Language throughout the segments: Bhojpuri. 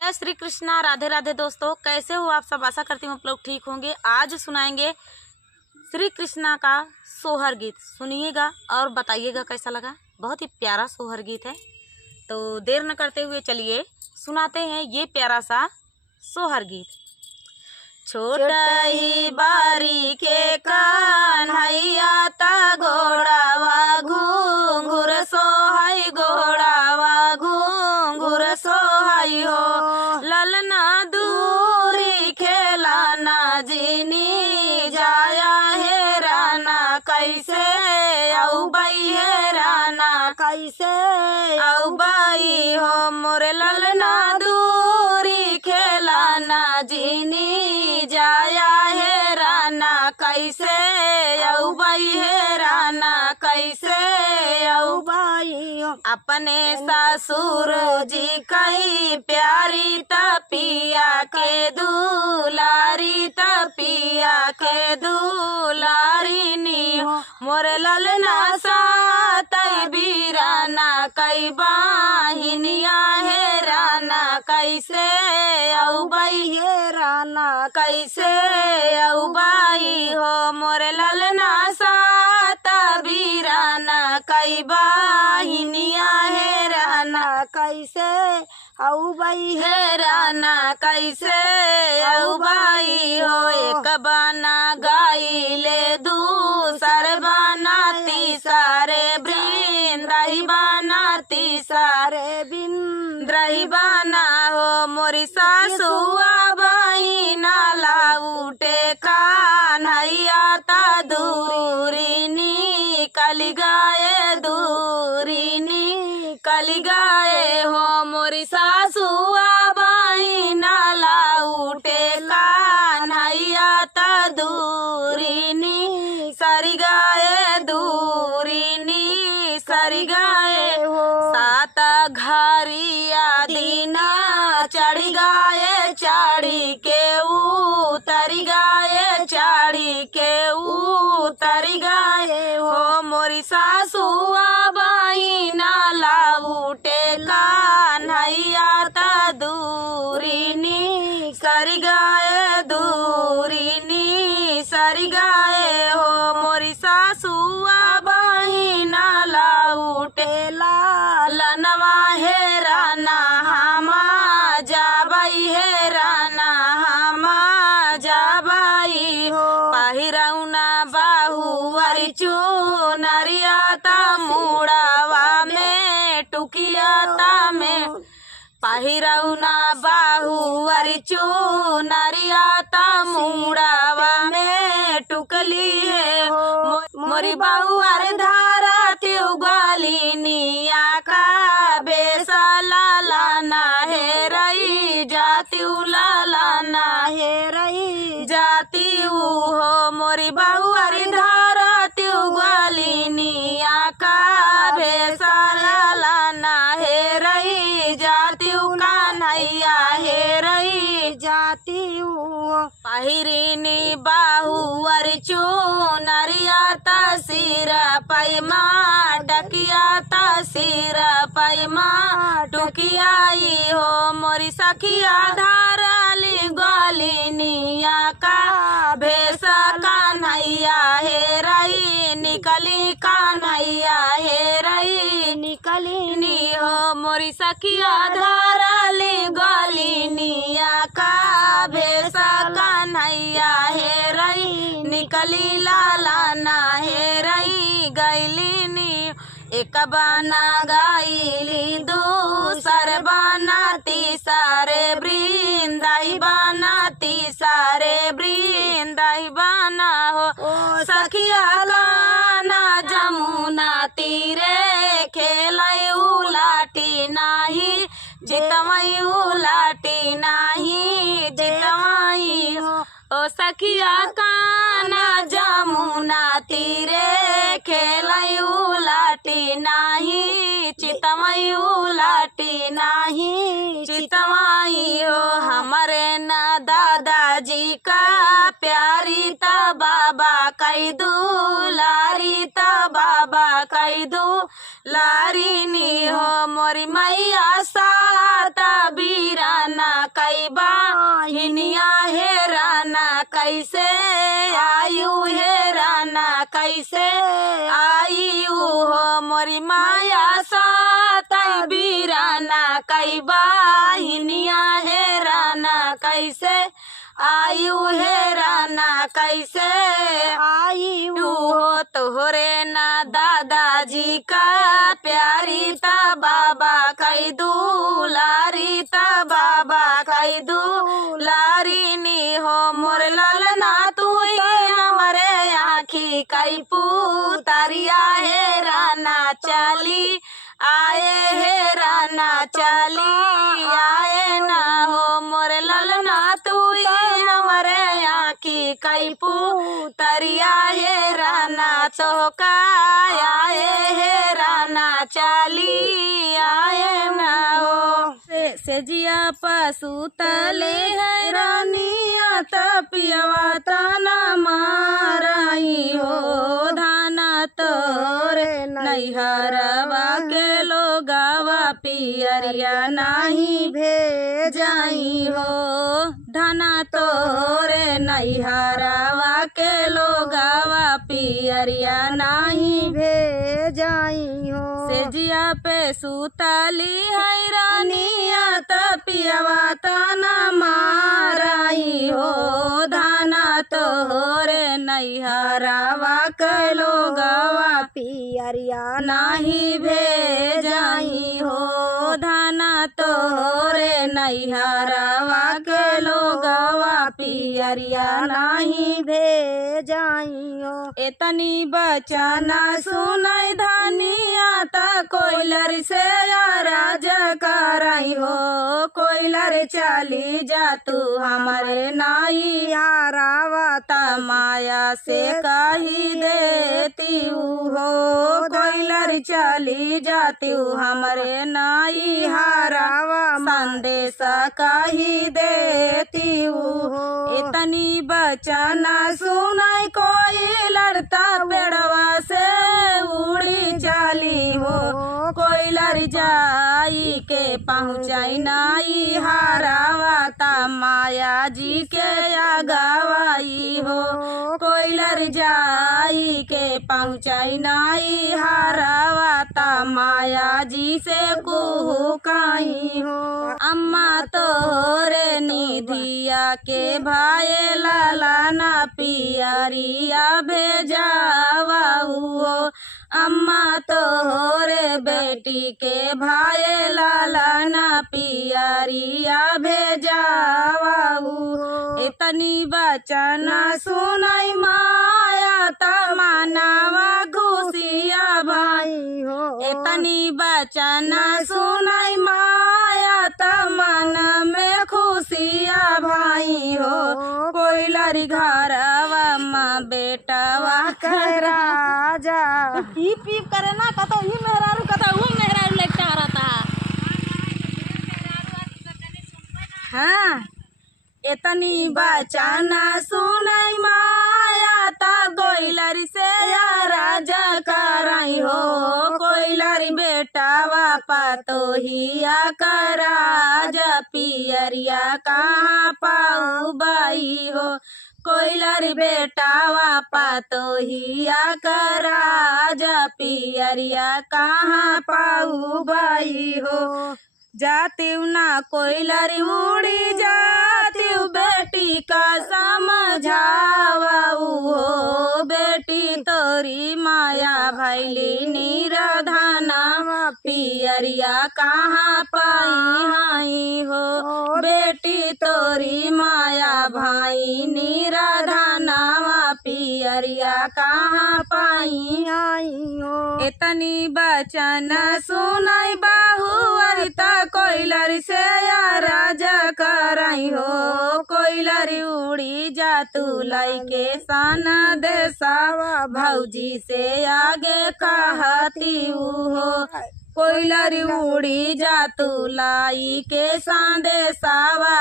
जय श्री कृष्णा। राधे राधे दोस्तों, कैसे हो आप सब। आशा करती हूँ आप लोग ठीक होंगे। आज सुनाएंगे श्री कृष्णा का सोहर गीत। सुनिएगा और बताइएगा कैसा लगा। बहुत ही प्यारा सोहर गीत है, तो देर न करते हुए चलिए सुनाते हैं ये प्यारा सा सोहर गीत। छोटाई बारी के कान्हैया ता घोड़ावा घूंघुर सोहाई घोड़ावा घूंघुर सोहाई हो। ललना दूरी खेलाना जीनी जाया है राना कैसे औ बई है राना कैसे औ बई हो। मोरे ललना दूरी खेलाना जीनी जाया है राना कैसे औ बई है राना कैसे औ बई हो। अपने ससुर जी कई प्यारी तपिया के दुलारी तपिया के दुलारी नी हो। मोरे ललना सात बीराना कई बाहिनिया है राना कैसे औ बई है राना कैसे औ बई हो। मोरे ललना सात बीराना कई बाहिनिया है राना कैसे औ बई है राना कैसे औ बई हो। एक बाना गाइले दूसर बाना तीसरे बृंदाई बाना तीसरे बिंद्रही बाना हो। मोरी सासुआ बहिना लाउटे कान्हैया ता दूरी निकल गए दूरी निकल गए हो। मोरी सासुआ बहिना लाउटे कान्हैया ता दूरी निसर गए दूरी निसर गए हो। सात घरिया दीना चढ़ गए चाड़ी के उतर गए चाड़ी के उतर गए हो। मोरी सासुआ बहिना लाउटे कान्हैया ता दूरी निसर गए दूरी निसर गए हो। मोरी सासुआ बहिना लाउटे लनवा है राना हमा जाबई है राना हमा जाबई हो। पहिरौना बाहुअर चुनरिया ता मुड़ावा में टुकिया ता में पहिरौना बाहुअर चुनरिया ता मुड़ावा में टुकली है। मोरी बाहुअर धारा त्यू गालिनिया का बेसा लालाना है रही जाती लालाना है रही जाती हो। मोरी बाहुअर धारा त्यू गालिनिया का बेसा लालाना है रही जाती कान्हैया है रही जाती हो। पहिरीनी बाहुअर चुनरिया ता सिर पैमा डकिया ता सिर पैमा टुकियाई हो। मोरी सखिया धाराली गालिनिया का भेसा कान्हैया है रही निकली कान्हैया है रही निकली नी हो। मोरी सखिया धाराली गालिनिया का भेसा कान्हैया है रही निकली लालाना है रही गैली नी। एक बाना गाइली दूसर बाना तीसरे बृंदाई बाना तीसरे बृंदाई बाना हो। सखिया गाना जमुना तीरे खेलई उलाटी नाही जितवई उलाटी नाही जितवई हो। ओ सखिया काना जमुना तीरे खेलई उलाटी नाही चितवई उलाटी नाही चितवई हो। हमारे न दादाजी का प्यारी ता बाबा कई दुलारी ता बाबा कई लारिनी हो मोरी मैया साता बीराना कई बाहिनिया हेराना कैसे आयु हेराना कैसे आयु हो मोरी माया साता बीराना कई बाहिनिया हेराना कैसे आयु हेराना कैसे आयु हो तोहरे ना दादाजी का प्यारी ता बाबा कई दुलारी ता बाबा कई दुलारिनी हो मोर ललना तू हमारे आँखी कई पुतरिया हेराना चली आए हेराना चली आए ना हो मोर ललना तू हमारे आँखी कई पुतरिया हेराना चौका आए हेराना चली आए ना हो सेजिया पशु तले है रानिया तपियवा तना माराई हो धाना तोरे नैहरवा के लोगावा पियरिया नाही भेजाई हो धना तोरे नैहरवा के लोगावा पियरिया नाही भेजाई हो सेजिया पे सुतली है रानिया तपियवा तना माराई हो धाना तोरे नैहरवा के लोगावा पियरिया नाही भेजाई हो धाना तोरे नैहरवा के लोगावा पियरिया नाही भेजाई हो एतनी बचना सुनाई धानिया ता कोयलर से राज कराई हो कोयलर चली जा तू हमारे नाई हारावा ता माया से कही देती हो कोयलर चली जाती हमारे नाई हारावा संदेशा कही देती हो इतनी बचना सुनाई कोयलर ता पेड़वा से उड़ी चली हो कोयलर जाई के पहुँचाई नाई हारावा ता माया जी के आगवाई हो कोयलर जाई के पहुँचाई नाई हारावा ता माया जी से कुहुकाई हो अम्मा तोरे निधिया के भाई लाला ना पियरिया भेजावा हो अम्मा तोरे बेटी के भाई लाला ना पियरिया भेजावा हो इतनी बचना सुनाई माया तमनावा घुसिया भाई हो इतनी बचना सुनाई माया तमन में खुशिया भाई हो कोयलर घरवा माँ बेटावा करा जा पीप पीप करे ना कतो ही मेहरारू कतो वो मेहरारू लगता रहता हाँ इतनी बचना सुनाई माया ता कोयलर से राजा कराई हो कोयलर बेटावा पतोहिया कराजा पियरिया कहाँ पाऊ बाई हो कोयलर बेटावा पतोहिया कराजा पियरिया कहाँ पाऊ बाई हो जातीव ना कोयलर उड़ी जातीव बेटी का समझावा हो बेटी तोरी माया भैली निराधना पियरिया कहाँ पाई हाई हो बेटी तोरी माया भाई निराधना पियरिया कहाँ पाई आई हो इतनी बचन सुनाई बाहुअरिता कोयलर से राजा कराई हो कोयलर उड़ी जा तू लाई के सन देसावा भौजी से आगे कहती हो कोयलर उड़ी जा तू लाई के संदेशावा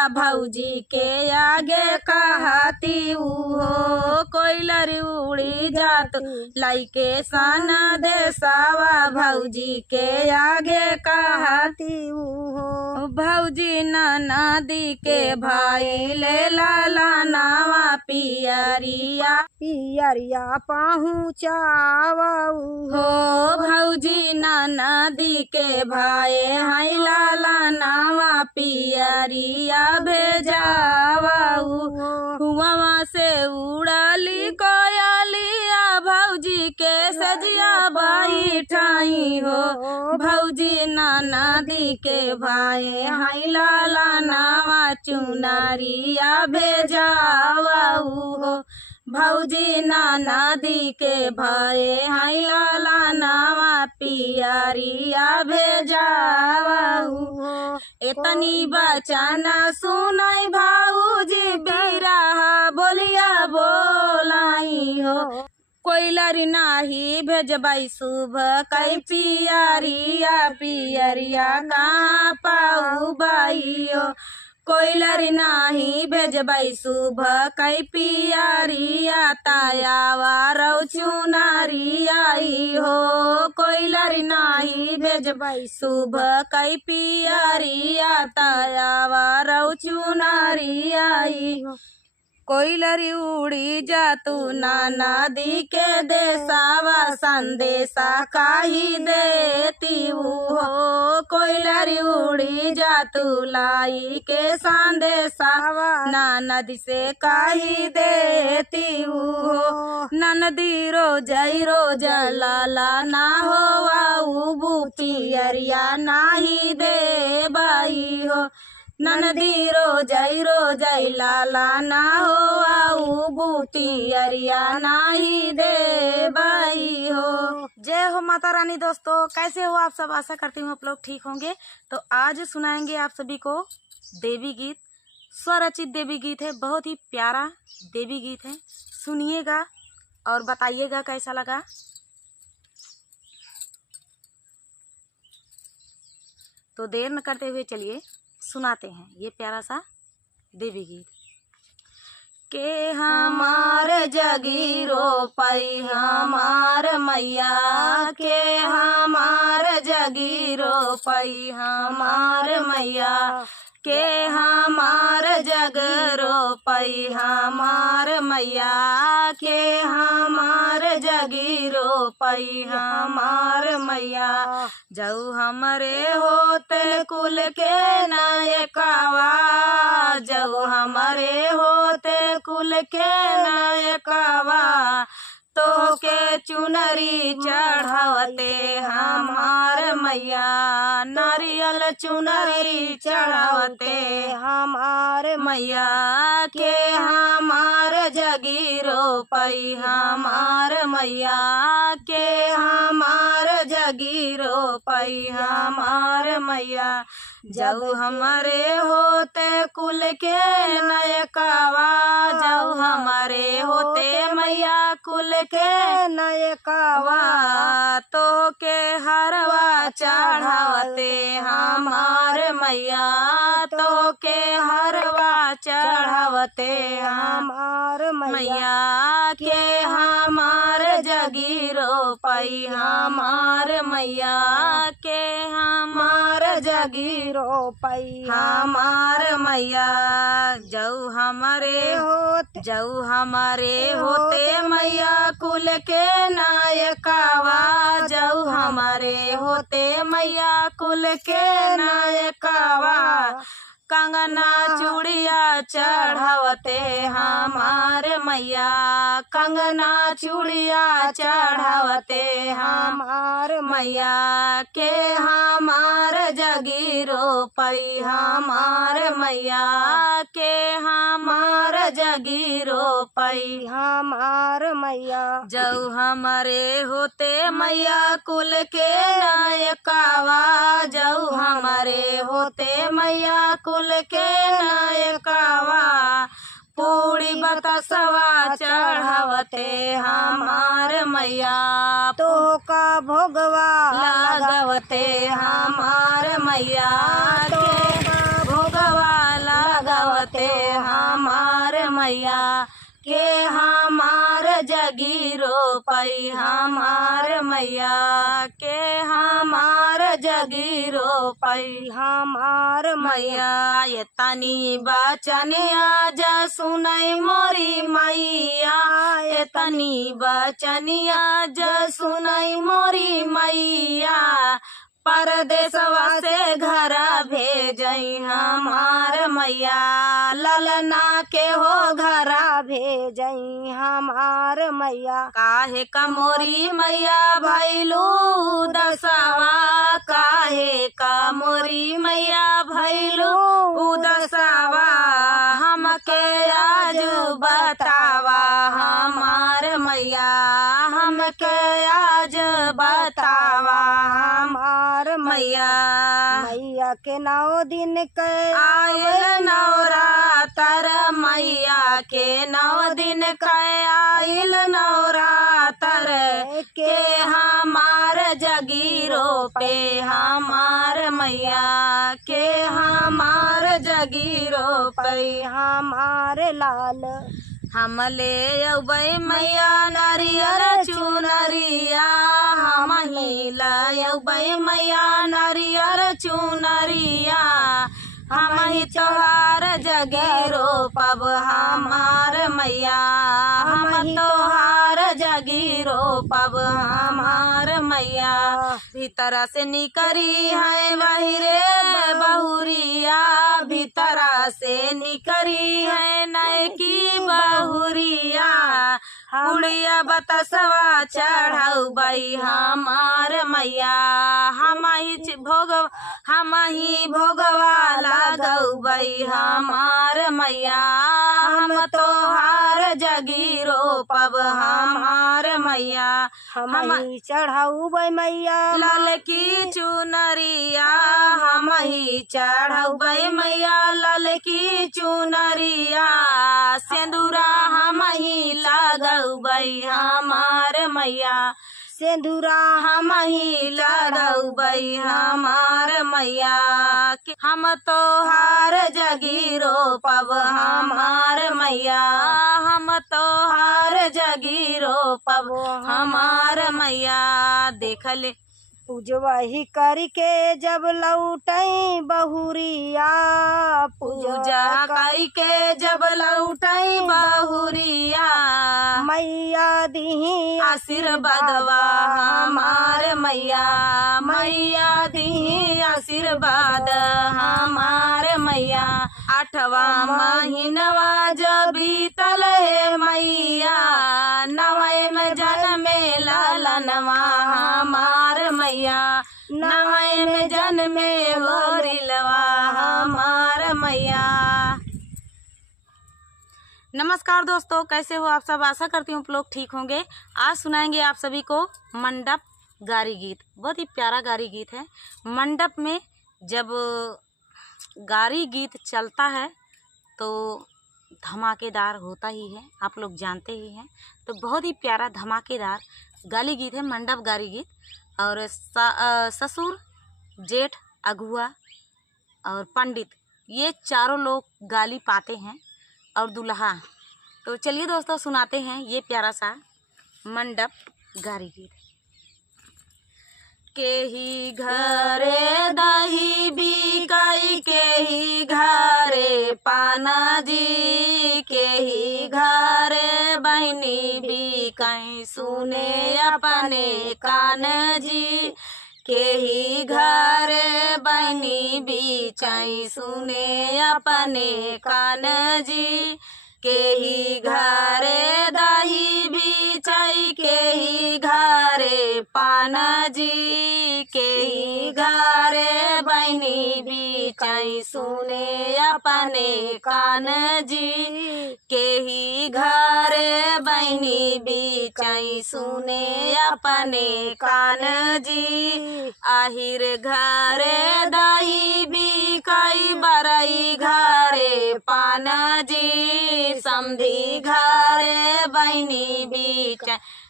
भौजी के आगे कहती हो, कोयलर उड़ी जात लाइके सन देसावा भौजी के आगे कहती हो। भौजी नदी के भाई ले लाला नावा पियरिया पियरिया पहुँचावा हो। भौजी नदी के भाई हाय लाला नावा पियरिया भेजावा हुआ से उड़ाली कोयलिया भौजी के सजिया बाई ठाई हो। भौजी नदी के भाई हाय लाला नावा चुनरिया भेजावा हो। भौजी नदी के भाई हाय लाला नावा पियरिया भेजावा हो। इतनी बचना सुनाई भौजी बिरहा बोलिया बोलाई हो। कोयलर नाही भेजबाई सुबह कई पियरिया पियरिया कहाँ पाऊ बाई हो। कोयलर नाही भेजबाई सुबह कई पियरिया तायावा रौ चुनरियाई हो। कोयलर नाही भेजबाई सुबह कई पियरिया तायावा रौ चुनरियाई हो। कोयलरी उड़ी जातू नदी के देसावा संदेशा काही देती हो। कोयलरी उड़ी जातू लाई के संदेशावा नदी से काही देती हो। नदी रोज लाला ना हो बुपियरिया नाही दे बाई हो। नदी रोज लाला ना हो बुटियरिया नाही दे बाई हो। जय हो माता रानी। दोस्तों कैसे हो आप सब, आशा करती हूँ आप लोग ठीक होंगे। तो आज सुनाएंगे आप सभी को देवी गीत, स्वरचित देवी गीत है, बहुत ही प्यारा देवी गीत है। सुनिएगा और बताइएगा कैसा लगा। तो देर न करते हुए चलिए सुनाते हैं ये प्यारा सा देवी गीत। के हमार जगीरो पई हमार मैया, के हमार जगीरो पई हमार मैया, के हमार जगरो पई हमार मैया, के हमार जगीरो पई हमार मैया। जऊ हमरे होते कुल के नायकावा, जऊ हमरे होते कुल के नायकावा, तो के चुनरी चढ़ावते हमार मैया, नारियल चुनरी चढ़ावते हमार मैया, के हमार जगीरो पई हमार मैया, के हमार जगीरो पई हमार मैया। जब हमारे होते कुल के नयकावा, जब हमारे होते मैया कुल के नयकावा, तो के हरवा चढ़ावते हमार मैया, तो के हरवा चढ़ावते हमार मैया, के हमार जगीरो पई हमार मैया, के हमार जगीरो पई हमार मैया। जऊ हमारे होते मैया कुल के नायकावा, जऊ हमारे होते मैया कुल के नायकावा, कंगना चूड़िया चढ़ावते हमार मैया, कंगना चूड़िया चढ़ावते हमार मैया, के हमार जगीरो पई हमार मैया, के हमार जगीरो पई हमार मैया। जऊ हमारे होते मैया कुल के नायकावा, जऊ हमारे होते मैया कुल के नायकावा, पूड़ी बतासवा चढ़ावते हमार मैया, तो का भोगवा लगावते हमार मैया, तो का भोगवा आवते हमार मैया के हमार जगीरो पई हमार मैया के हमार जगीरो पई हमार मैया। ये तनी बचनिया जा सुनई मोरी मैया, ये तनी बचनिया जा सुनई मोरी मैया, परदेसवा से घर भेजई हमार मैया, ललना के हो घर भेजई हमार मैया। काहे का मोरी मैया भैलू दसवा, काहे का मोरी मैया भैलू दसवा, हमके आज बतावा हमार मैया, हमके आज बतावा हमार मैया। मैया के 9 दिन के आयल नवरातर, मैया के 9 दिन के आयल नवरातर, के हमार जगीरो पे हमार मैया, के हमार जगीरो पे हमार लाल। हम ले अबै मैया नारियर चुनरिया, हम ही लाबै मैया नारियर चुनरिया, हम ही तोहार जगीरो पब हमार मैया, हम तोहार जगीरो पब हमार मैया। भीतर से निकरी है बाहरे बहुरिया, भीतर से निकरी है नैकी बहुरिया, उड़िया बतसवा चढ़ाई हमार मैया, हम ही भोगवा लगई हमार मैया, हम तोहार जगीरो पब हमार मैया, हम ही चढ़ाऊबै मैया लाल की चुनरिया, हम ही चढ़ाऊबै मैया लाल की चुनरिया, सिंदूरा हम ही लगौबै हमार मैया, सिंदूरा हम ही लगौबै हमार मैया, हम तोहार जगीरो पब हमार मैया, हम तोहार जगीरो पब हमार मैया। देख ले पूजवा ही करके जब लौटई बहुरिया, पूजा करके जब लौटई बहुरिया, मैया दीही आशीर्वादवा हमार मैया, मैया दीही आशीर्वाद हमार मैया। 8वां महीनवा जब बीतल है मैया, 9वें में जन्मे लालनवा हमार मैया, 9वें में जन्मे होरिलवा हमार मैया। नमस्कार दोस्तों, कैसे हो आप सब? आशा करती हूँ आप लोग ठीक होंगे। आज सुनाएंगे आप सभी को मंडप गारी गीत। बहुत ही प्यारा गारी गीत है। मंडप में जब गारी गीत चलता है तो धमाकेदार होता ही है, आप लोग जानते ही हैं। तो बहुत ही प्यारा धमाकेदार गाली गीत है मंडप गारी गीत। और ससुर, जेठ, अगुआ और पंडित, ये चारों लोग गाली पाते हैं और दूल्हा। तो चलिए दोस्तों सुनाते हैं ये प्यारा सा मंडप गारी गीत। के ही घरे दही बिकाई, के ही घरे पाना जी, के ही घरे बहनी बिकाई, सुने अपने कान जी, के ही घरे बहनी बिचाई, सुने अपने कान जी, के ही घरे दही बिचाई, के ही घरे पाना जी, के ही घरे बहनी बिचाई, सुने अपने कान जी, के ही घरे बहनी बिचाई, सुने अपने कान जी। आहिर घरे दही बिकाई, बरई घरे पाना जी, समधी घरे बहनी बिचाई,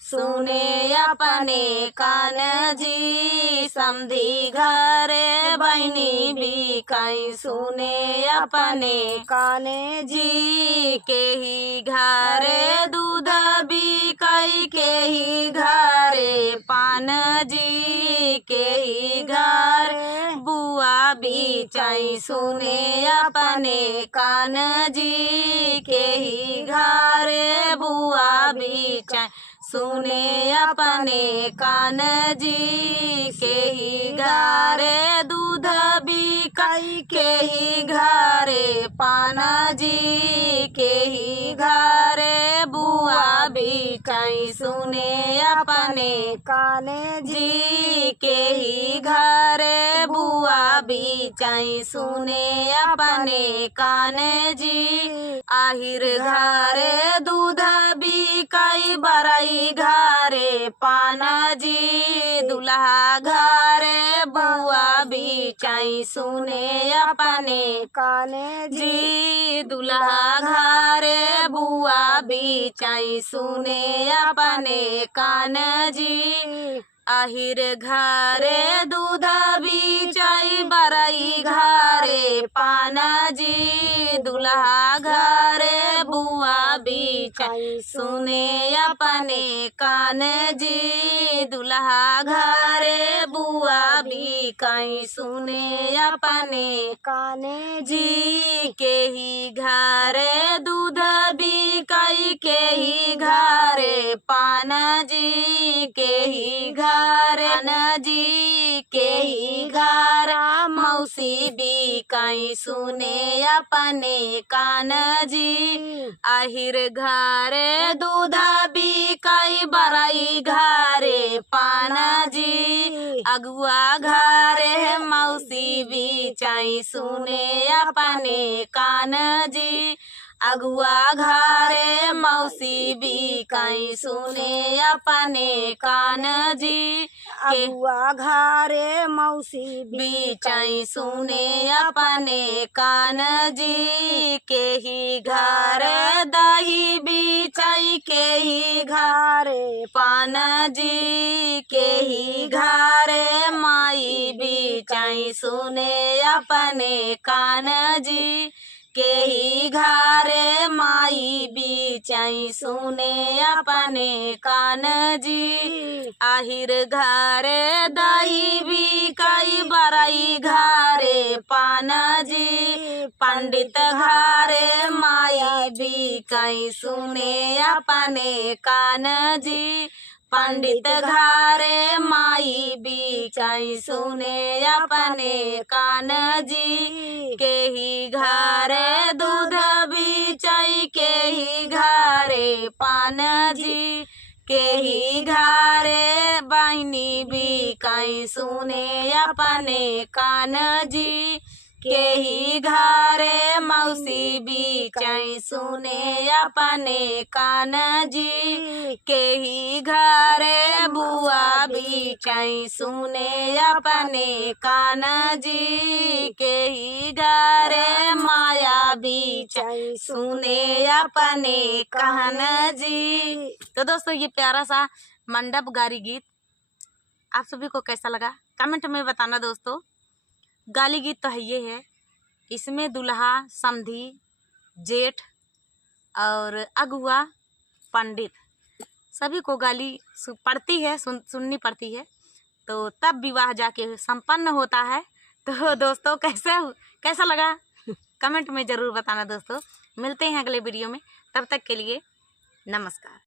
सुने अपने कान जी, समधी घरे बहनी बिकाई सुने अपने काने जी, के ही घरे दूध बिकाई के ही घरे पान जी, के ही घर बुआ बिचाई सुने अपने कान जी, के ही घरे बुआ बिचाई सुने अपने कान जी, के ही घरे दूध बिकाई के ही घरे पाना जी, के ही घरे बुआ बिचाई सुने अपने काने जी, के ही घरे बुआ बिचाई सुने अपने कान जी, आहिर घरे दूध बिकाई बरई घरे पाना जी, दुल्हा घरे बुआ बिचाई सुने अपने काने जी, दुल्हा घरे बुआ बिचाई सुने अपने कान जी, आहिर घरे दूध बिचाई बरई घरे पाना जी, दुल्हा घरे बुआ बिचाई सुने अपने कान जी, दुल्हा घरे बुआ बिकाई सुने अपने काने जी, के ही घरे दूध बिकाई के ही घरे पाना जी, के ही घरे न जी, के ही घर मौसी बिकाई सुने अपने कान जी, आहिर घरे दूध बिकाई बरई घरे पाना जी, अगुआ घरे मौसी बिचाई सुने अपने कान जी, अगुआ घरे मौसी बिकाई सुने अपने कान जी, के अगुआ घरे मौसी बिचाई सुने अपने कान जी, के ही घर दही बिचाई के ही घरे पान जी, के ही घरे माई बिचाई सुने अपने कान जी, के ही घरे माई बिचाई सुने अपने कान जी, आहिर घरे दही बिकाई बरई घरे पाना जी, पंडित घरे माई बिकाई सुने अपने कान जी, पंडित घरे माई बिचाई सुने अपने कान जी, के ही घरे दूध बिचाई के ही घरे पान जी, के ही घरे बहनी बिकाई सुने अपने कान जी, के ही घरे मौसी बिचाई सुने अपने कान जी, के ही घरे बुआ बिचाई सुने अपने कान जी, के ही घरे माया बिचाई सुने अपने कान जी। तो दोस्तों ये प्यारा सा मंडप गारी गीत आप सभी को कैसा लगा कमेंट में बताना दोस्तों। गाली गीत तो है ये है, इसमें दुल्हा समधी जेठ और अगुआ पंडित सभी को गाली पड़ती है, सुननी पड़ती है, तो तब विवाह जाके संपन्न होता है। तो दोस्तों कैसा लगा कमेंट में ज़रूर बताना दोस्तों। मिलते हैं अगले वीडियो में, तब तक के लिए नमस्कार।